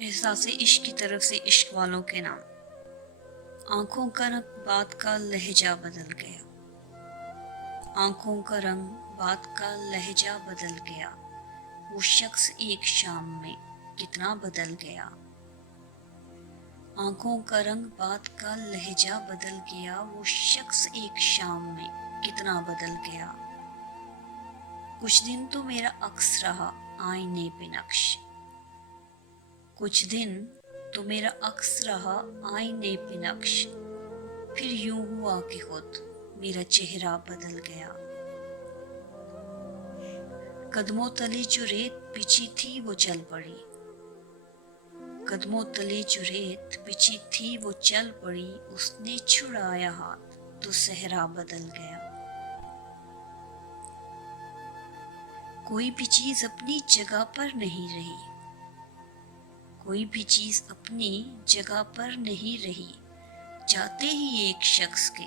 एहसास इश्क की तरफ से इश्क वालों के नाम। आंखों का रंग बात का लहजा बदल गया। आंखों का रंग बात का लहजा बदल गया। वो शख्स एक शाम में कितना बदल गया। आंखों का रंग बात का लहजा बदल गया। वो शख्स एक शाम में कितना बदल गया। कुछ दिन तो मेरा अक्स रहा आईने पे नक्श। कुछ दिन तो मेरा अक्स रहा आईने पे नक्श। फिर यूं हुआ कि खुद मेरा चेहरा बदल गया। कदमों तले जो रेत बिछी थी वो चल पड़ी। कदमों तले जो रेत बिछी थी वो चल पड़ी। उसने छुड़ाया हाथ तो सहरा बदल गया। कोई भी चीज अपनी जगह पर नहीं रही। कोई भी चीज अपनी जगह पर नहीं रही। जाते ही एक शख्स के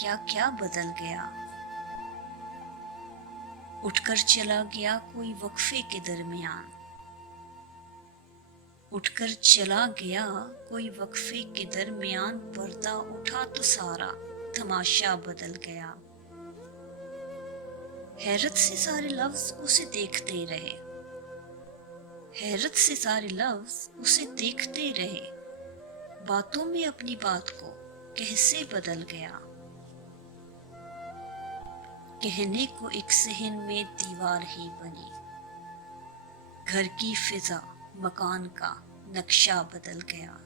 क्या क्या बदल गया। उठकर चला गया कोई वक्फे के दरमियान। उठकर चला गया कोई वक्फे के दरमियान। पर्दा उठा तो सारा तमाशा बदल गया। हैरत से सारे लफ्ज उसे देखते रहे। हैरत से सारे लफ्ज उसे देखते रहे। बातों में अपनी बात को कैसे बदल गया। कहने को एक सहन में दीवार ही बनी। घर की फिजा मकान का नक्शा बदल गया।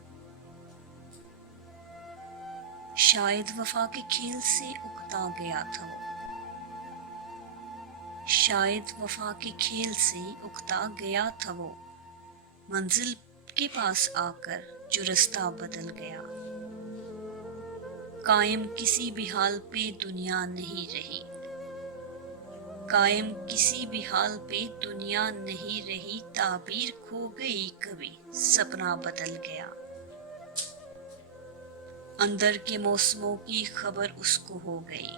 शायद वफा के खेल से उकता गया था वो। शायद वफा के खेल से उकता गया था वो। मंजिल के पास आकर जो रास्ता बदल गया। कायम किसी भी हाल पे दुनिया नहीं रही। कायम किसी भी हाल पे दुनिया नहीं रही। ताबीर खो गई कभी सपना बदल गया। अंदर के मौसमों की खबर उसको हो गई।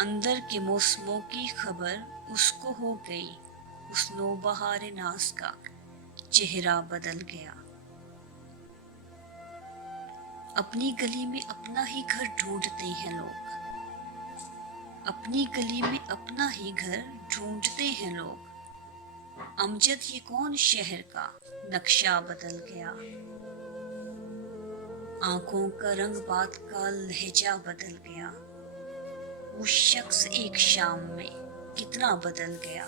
अंदर के मौसमों की खबर उसको हो गई। उस नौबहार नाज का चेहरा बदल गया। अपनी गली में अपना ही घर ढूंढते हैं लोग। अपनी गली में अपना ही घर ढूंढते हैं लोग। अमजद ये कौन शहर का नक्शा बदल गया। आंखों का रंग बात का लहजा बदल गया। वो शख्स एक शाम में कितना बदल गया।